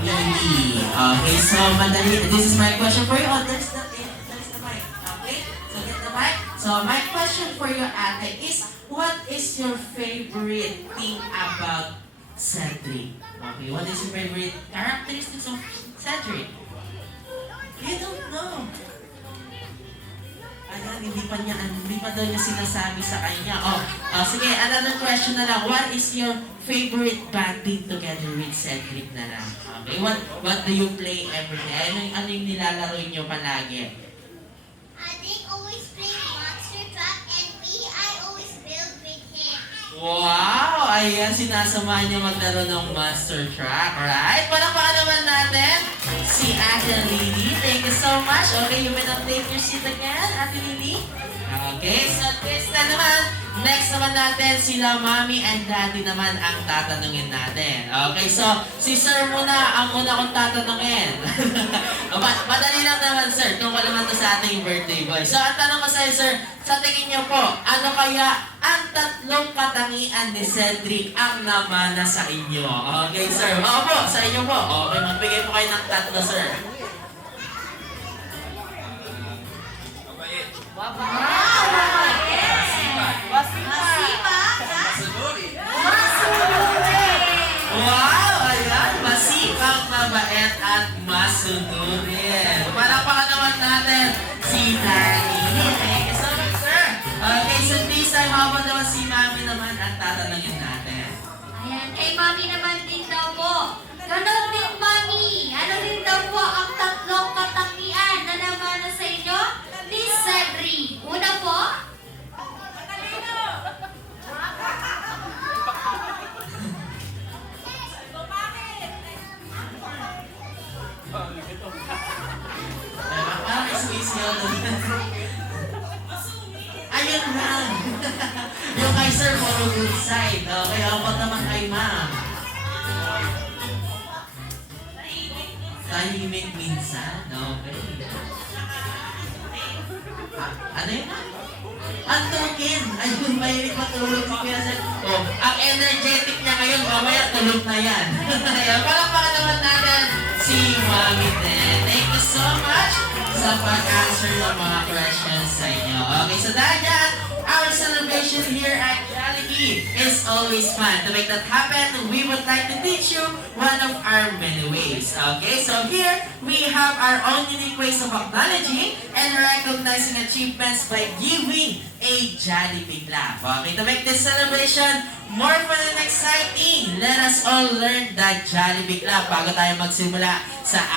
Lily. Okay, so madali. This is my question for you. Oh, there's the mic. Okay, so get the mic. So my question for you, ate, is what is your favorite thing about Cedric? Okay, what is your favorite characteristics of Cedric? You don't know. Ayan, hindi pa daw niya sinasabi sa kanya. Sige, another question na lang. What is your favorite banding together with Cedric na lang? Okay, what do you play every day? Ano yung nilalaro niyo palagi? They always play Monster Truck and I always build with him. Wow! Ayan, sinasamahan niya maglaro ng Monster Truck. Alright, palakpakan naman natin si Ate Lily. Thank you so much. Okay, you may now take your seat again, Ate Lily. Okay, so this na naman. Next naman natin, sila Mommy and Daddy naman ang tatanungin natin. Okay, so si Sir muna ang una kong tatanungin. Madali lang naman, Sir. Tungkol naman to sa ating birthday boy. So, ang tanong ko sa'yo, Sir, sa tingin niyo po, ano kaya ang tatlong katangian ni Cedric ang namana sa inyo? Okay, Sir. Oo po, sa inyo po. Okay, magbigay po kayo ng tatlo, Sir. Wow! Ayan! Masipag, mabait at masunurin. Palakpakan naman natin si Daddy. Thank you so much, sir. Okay, so this time, habang naman si Mami naman ang tatanungin natin. Ayan, kay Mami naman din daw po. Ganon din, Mami. Ano din daw po ang tatlong katangian na namana sa inyo ni Cedric? Una po, Parang iswis yun. Ayun lang. Yung kay sir, puro good side. Okay, apat naman kay ma'am. Tahimik minsan. Okay. Ano yun? Antukin! Ayun, mahilig matulog si Kuya Sir. Ang energetic niya ngayon, mamaya tulog na yan. Ayan, palakpakan naman natin si Mami Ten. Thank you so much sa pag-answer ng mga questions sa inyo. Okay, so dahil dyan, our celebration here at Jollibee is always fun. To make that happen, we would like to teach you one of our many ways. Okay, so here we have our own unique ways of acknowledging and recognizing achievements by giving a Jollibee clap. Okay, to make this celebration more fun and exciting, let us all learn the Jollibee clap bago tayo magsimula sa